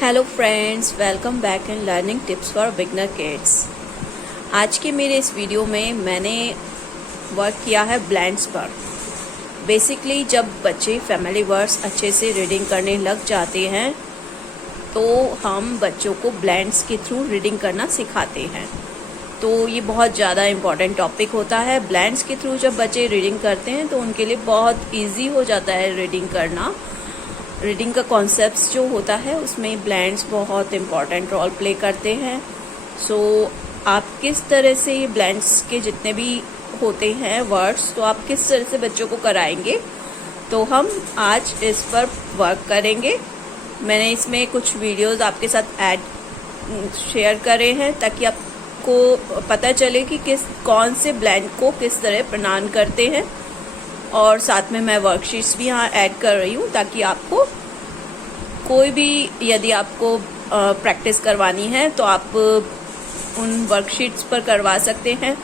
Hello friends, welcome back in learning tips for beginner kids. आज के मेरे इस वीडियो में मैंने वर्क किया है ब्लेंड्स पर। बेसिकली जब बच्चे फैमिली वर्ड्स अच्छे से रीडिंग करने लग जाते हैं तो हम बच्चों को ब्लेंड्स के थ्रू रीडिंग करना सिखाते हैं। तो ये बहुत ज़्यादा इम्पॉर्टेंट टॉपिक होता है। ब्लेंड्स के थ्रू जब बच्चे रीडिंग करते हैं तो उनके लिए बहुत ईजी हो जाता है रीडिंग करना। रीडिंग का कॉन्सेप्ट्स जो होता है उसमें ब्लेंड्स बहुत इम्पॉर्टेंट रोल प्ले करते हैं। सो आप किस तरह से ये ब्लेंड्स के जितने भी होते हैं वर्ड्स, तो आप किस तरह से बच्चों को कराएंगे, तो हम आज इस पर वर्क करेंगे। मैंने इसमें कुछ वीडियोस आपके साथ शेयर करे हैं ताकि आपको पता चले कि कौन से ब्लेंड को किस तरह प्रनाम करते हैं, और साथ में मैं वर्कशीट्स भी यहाँ ऐड कर रही हूँ ताकि आपको कोई भी यदि आपको प्रैक्टिस करवानी है तो आप उन वर्कशीट्स पर करवा सकते हैं।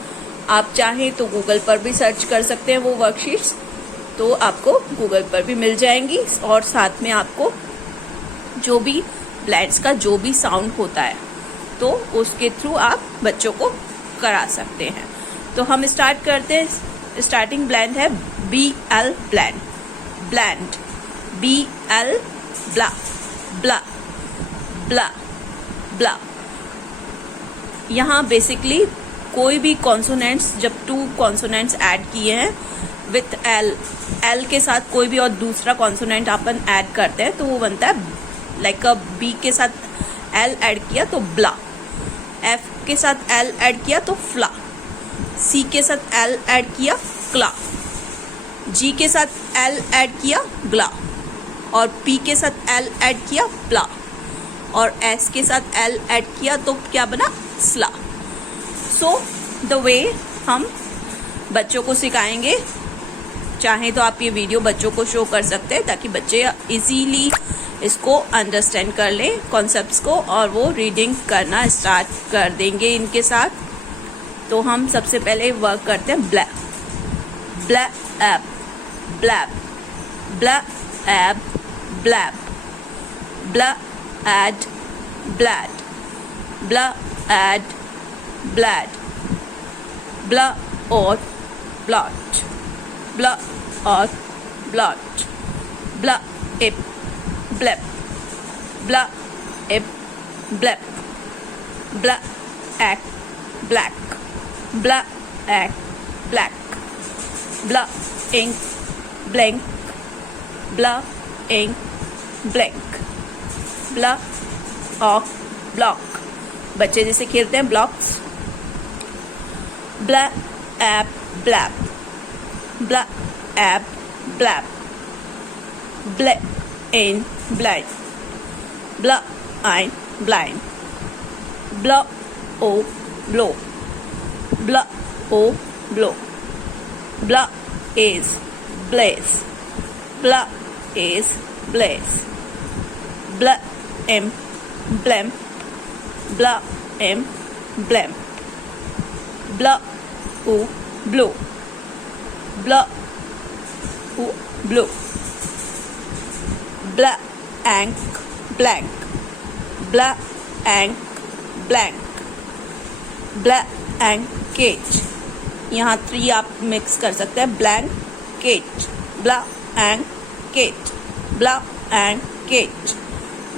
आप चाहें तो गूगल पर भी सर्च कर सकते हैं वो वर्कशीट्स, तो आपको गूगल पर भी मिल जाएंगी। और साथ में आपको जो भी ब्लेंड्स का जो भी साउंड होता है तो उसके थ्रू आप बच्चों को करा सकते हैं। तो हम स्टार्ट करते हैं। स्टार्टिंग ब्लेंड है BL ब्लेंड। ब्लेंड BL ब्ला ब्ला ब्ला ब्ला। यहाँ बेसिकली कोई भी कॉन्सोनेंट्स, जब 2 कॉन्सोनेंट्स ऐड किए हैं विथ L के साथ कोई भी और दूसरा कॉन्सोनेंट अपन ऐड करते हैं तो वो बनता है लाइक B के साथ L ऐड किया तो ब्ला, F के साथ L ऐड किया तो फ्ला, C के साथ L ऐड किया क्ला, G के साथ L ऐड किया ग्ला, और P के साथ L ऐड किया प्ला, और S के साथ L ऐड किया तो क्या बना स्ला। सो द वे हम बच्चों को सिखाएंगे। चाहे तो आप ये वीडियो बच्चों को शो कर सकते हैं ताकि बच्चे इजीली इसको अंडरस्टैंड कर लें कॉन्सेप्ट्स को, और वो रीडिंग करना स्टार्ट कर देंगे इनके साथ। तो हम सबसे पहले वर्क करते हैं ब्लैप ब्लैप ऐप ब्लैप ब्लैप ऐप ब्लैप ब्ला एड ब्लैड ब्ला एड ब्लैड ब्ला और ब्लॉट ब्ला और ब्लॉट ब्ला इप ब्लैप ब्ला इप ब्लैप ब्ला ack black bla ack black bla ink blank bla ink blank bla ock block. बच्चे जैसे खेलते हैं blocks. Bla ap blap bla ap blap black in blind bla ine blind bla o blow bla o blow bla is blaze bla is blaze bla em blem bla em blem bla u blow bla u blow bla ank blank bla ank blank bla ank cage। यहाँ 3 आप mix कर सकते हैं। ब्लैंक केट ब्ला एंड केट ब्ला एंड केट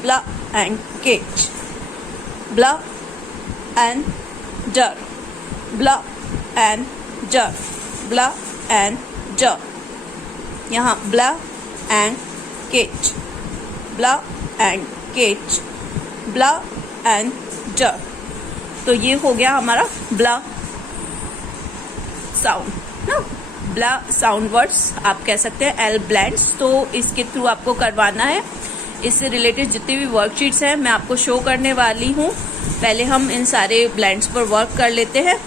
ब्ला एंड केट ब्ला एंड जर ब्ला एंड जर ब्ला एंड जर। यहाँ ब्ला एंड केट ब्ला एंड केट ब्ला एंड जर। तो ये हो गया हमारा ब्ला साउंड ना। ब्ला साउंड वर्ड्स आप कह सकते हैं एल ब्लेंड्स। तो इसके थ्रू आपको करवाना है। इससे रिलेटेड जितनी भी वर्कशीट्स हैं मैं आपको शो करने वाली हूँ। पहले हम इन सारे ब्लेंड्स पर वर्क कर लेते हैं।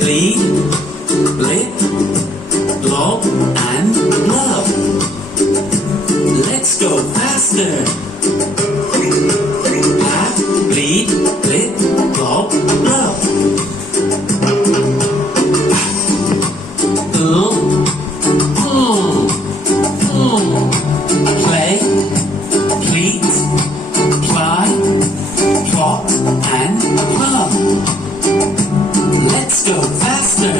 Bleed, blip, block. bob and bob. Let's go faster. Blab, bleed, blip, bob, bob. Play, pleat, fly, plop and plum. Let's go faster.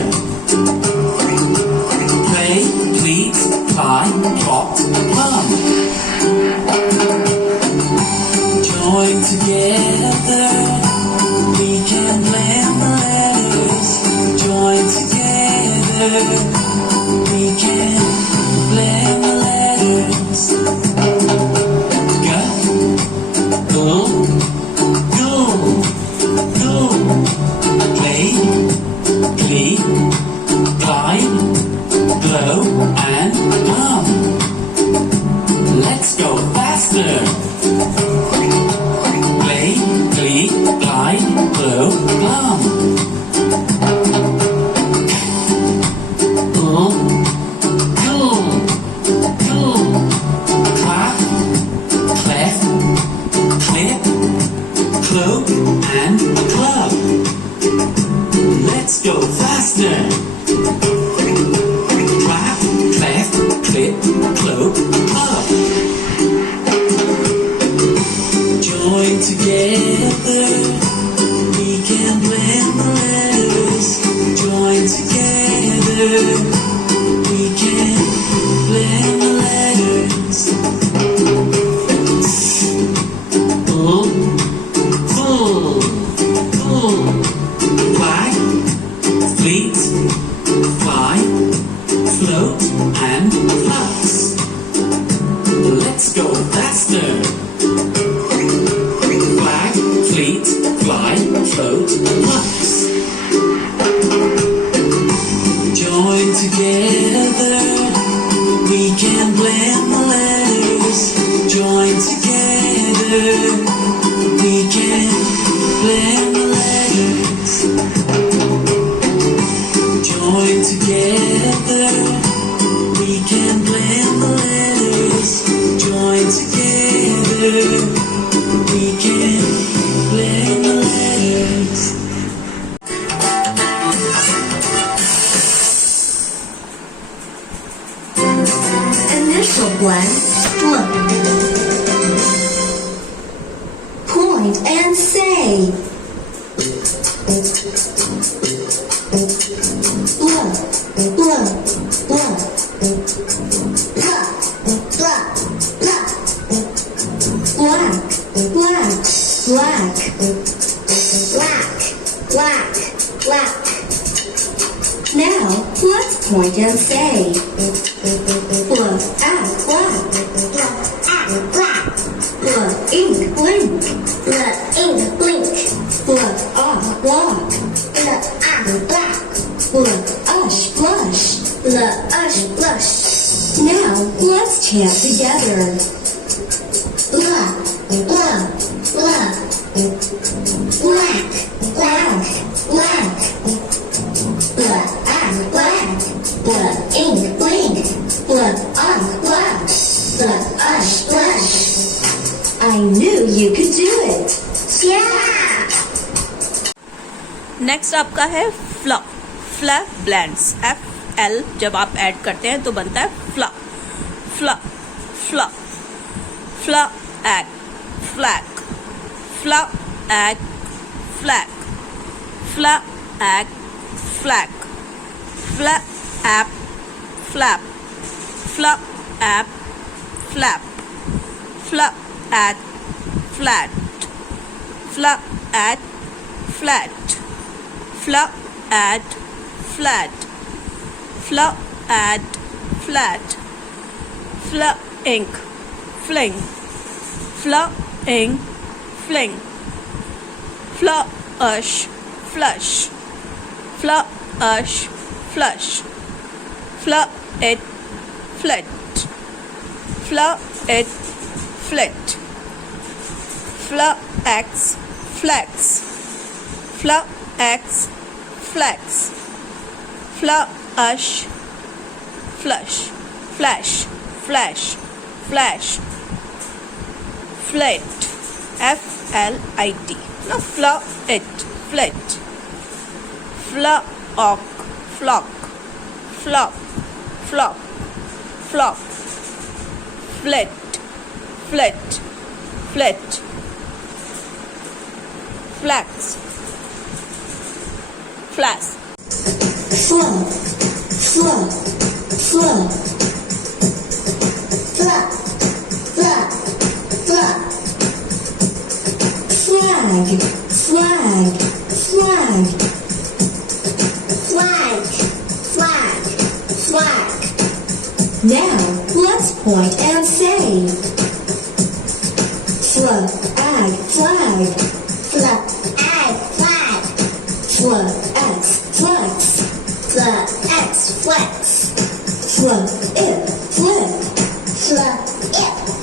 Play, pleat, fly, plop, plum. Join together, we can blend the letters. Join together, we can blend the letters. Go, go, go. Play, pleat, glide, glow and glum. Let's go faster. Play, pleat, glide, glow, glum. Clap, clef, clip, cloak and club. Let's go faster. Clap, clef, clip, cloak, club. Join together, we can blend the letters. Join together, we can blend the letters. Flag, fleet, fly, float and flux. Let's go faster. Flag, fleet, fly, float, flux. Join together, we can blend the letters. Join together, we can blend the letters. Join together, we can blend the letters. Join together, we can blend the letters. Initial blend, look. Point and say. Look, look, look. Pluck, pluck, pluck. Black, black, black. Black, black, black. Now, let's point and say. Look at black. Look at black. Look ink blink. Look ink blink. Look off block. Look at black. Look ush blush. Look ush blush. Now let's chant together. Black, black, black. Black, black, black. Black and black. Blood ink blink. Blood on black. Blood ush blush. I knew you could do it. Yeah! Next आपका है fla. फ्ला blends. FL जब आप add करते हैं तो बनता है fla. Fla, fla, fla ag, flag, fla ag, flag, fla ag, flag, fla ap, flap, fla ap, flap, fla at, flat, fla at, flat, fla at, flat, fla at, flat, fla ink, fling, fla ing, fling, flush, flush, flush, flush, it, flit, it, flit, flex, flex, flex, flex, flush, flush, flash, flash, flash, flit, F-L-I-T. Now flit, flit, flock, flock, flop, flop, flop, flit, flit, flit, flax, flask, Flop, flop, flop. Flop, flop, flop. Flag, flag, flag. Flag, flag, flag. Now, let's point and say. Flag, flag. Flag, flag. Flex, flex. Flex, flex. Flip, flip. Flip,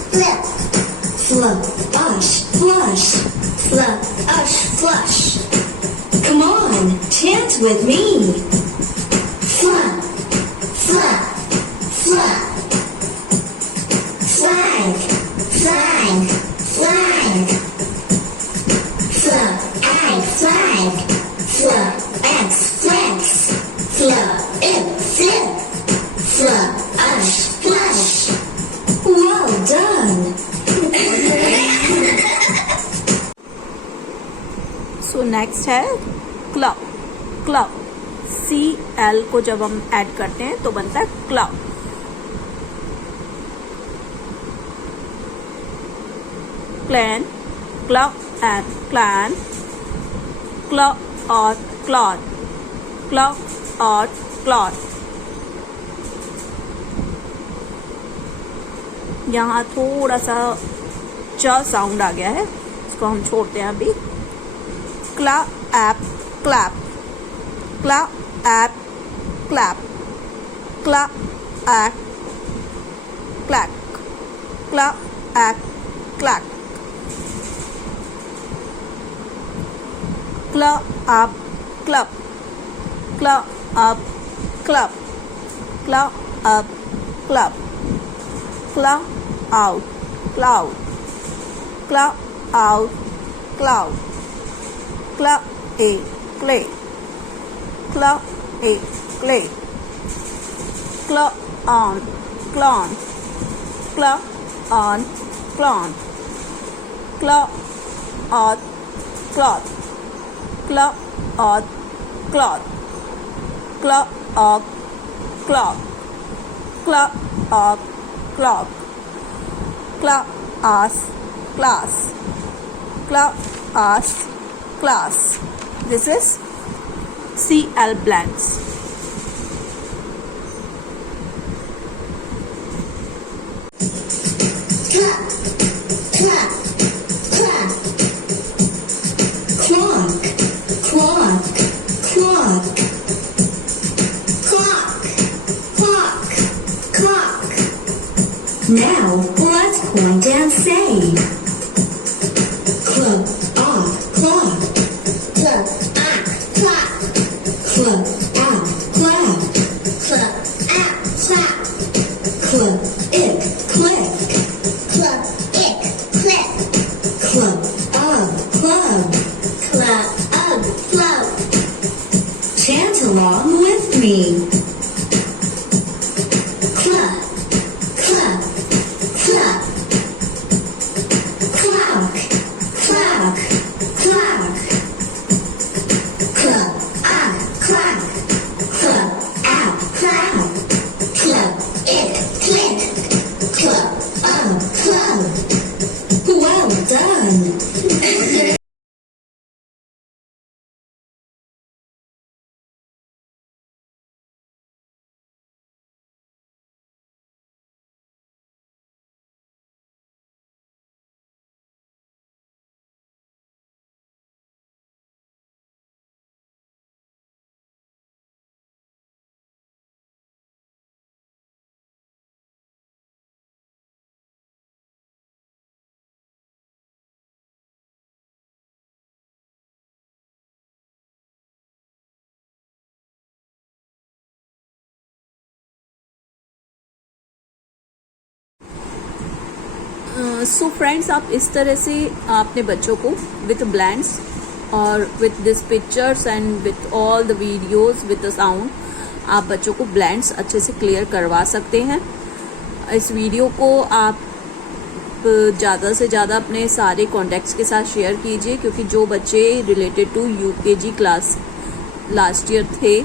flip. Flush, flush. Flush, flush. Come on, chant with me. Flap, flap, flap. Flag, flag, flag. Flap, flag. Flex, flex. Flip, flip. Flush, flush. Well done. So next है club, club, CL को जब हम add करते हैं तो बनता है club. Clan, club and clan, club और क्लॉथ, क्लब और क्लॉथ. यहाँ थोड़ा सा च साउंड आ गया है, इसको हम छोड़ते हैं अभी. Clap, clap, clap, clap, clap, clack, clap, clack, club up, club, club up, club, club up, club, club out, cloud, club out, cloud, club A clay, club A clay, club on, clone, club on, clone, club on, cloth, club on, cloth, club on, clock, club on, clock, class, class, class, class. This is CL blends. Clap, clap, clap. Clock, clock, clock. Clock, clock, clock. Now, let's point and say. Club, off, clock. Club, ah, clock. Club, out, clap. Club, out, clap. Club, ick, click. Club, ick, click. Club, club. Club, club. Chant along with me. Club, club, club. So friends, आप इस तरह से अपने बच्चों को with blends और with this pictures and with all the videos with the sound आप बच्चों को ब्लेंड्स अच्छे से क्लियर करवा सकते हैं। इस वीडियो को आप ज़्यादा से ज़्यादा अपने सारे कॉन्टैक्ट्स के साथ शेयर कीजिए, क्योंकि जो बच्चे related to UKG class last year थे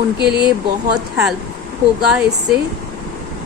उनके लिए बहुत हेल्प होगा इससे।